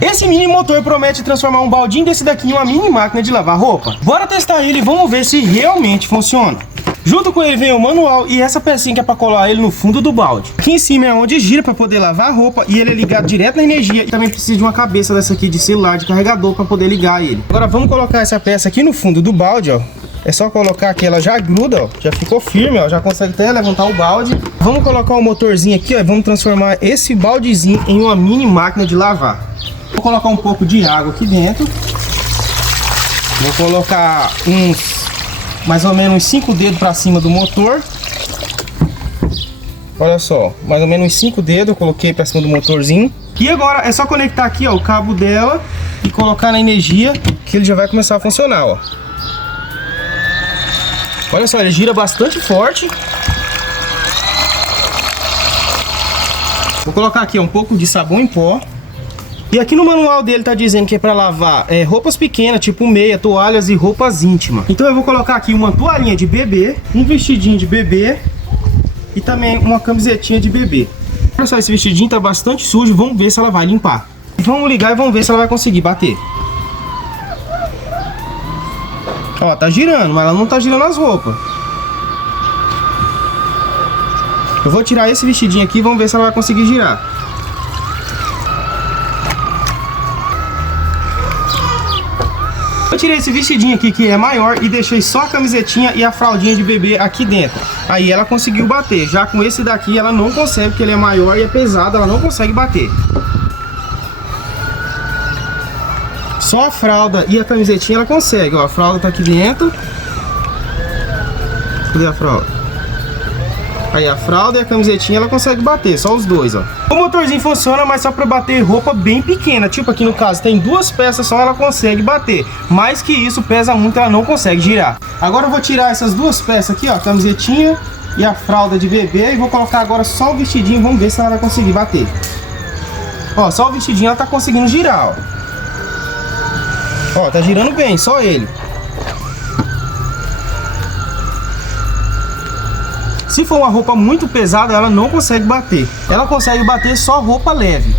Esse mini motor promete transformar um baldinho desse daqui em uma mini máquina de lavar roupa. Bora testar ele e vamos ver se realmente funciona. Junto com ele vem o manual e essa pecinha que é para colar ele no fundo do balde. Aqui em cima é onde gira para poder lavar a roupa e ele é ligado direto na energia. E também precisa de uma cabeça dessa aqui de celular, de carregador, para poder ligar ele. Agora vamos colocar essa peça aqui no fundo do balde, ó. É só colocar que ela já gruda, ó. Já ficou firme, ó. Já consegue até levantar o balde. Vamos colocar o motorzinho aqui, ó. E vamos transformar esse baldezinho em uma mini máquina de lavar. Vou colocar um pouco de água aqui dentro. Vou colocar mais ou menos uns 5 dedos para cima do motor. Olha só, mais ou menos uns 5 dedos eu coloquei para cima do motorzinho. E agora é só conectar aqui, ó, o cabo dela e colocar na energia que ele já vai começar a funcionar, ó. Olha só, ele gira bastante forte. Vou colocar aqui, ó, um pouco de sabão em pó. E aqui no manual dele tá dizendo que é para lavar roupas pequenas, tipo meia, toalhas e roupas íntimas. Então eu vou colocar aqui uma toalhinha de bebê, um vestidinho de bebê e também uma camisetinha de bebê. Olha só, esse vestidinho tá bastante sujo, vamos ver se ela vai limpar. Vamos ligar e vamos ver se ela vai conseguir bater. Ó, tá girando, mas ela não tá girando as roupas. Eu vou tirar esse vestidinho aqui e vamos ver se ela vai conseguir girar. Eu tirei esse vestidinho aqui que é maior e deixei só a camisetinha e a fraldinha de bebê aqui dentro. Aí ela conseguiu bater. Já com esse daqui ela não consegue, porque ele é maior e é pesado, ela não consegue bater. Só a fralda e a camisetinha ela consegue, ó. A fralda tá aqui dentro. Cadê a fralda? Aí a fralda e a camisetinha ela consegue bater, só os dois, ó. O motorzinho funciona, mas só para bater roupa bem pequena. Tipo aqui no caso tem 2 peças só, ela consegue bater. Mais que isso, pesa muito, ela não consegue girar. Agora eu vou tirar essas 2 peças aqui, ó, a camisetinha e a fralda de bebê. E vou colocar agora só o vestidinho, vamos ver se ela vai conseguir bater. Ó, só o vestidinho ela tá conseguindo girar, ó. Ó, tá girando bem, só ele. Se for uma roupa muito pesada, ela não consegue bater. Ela consegue bater só roupa leve.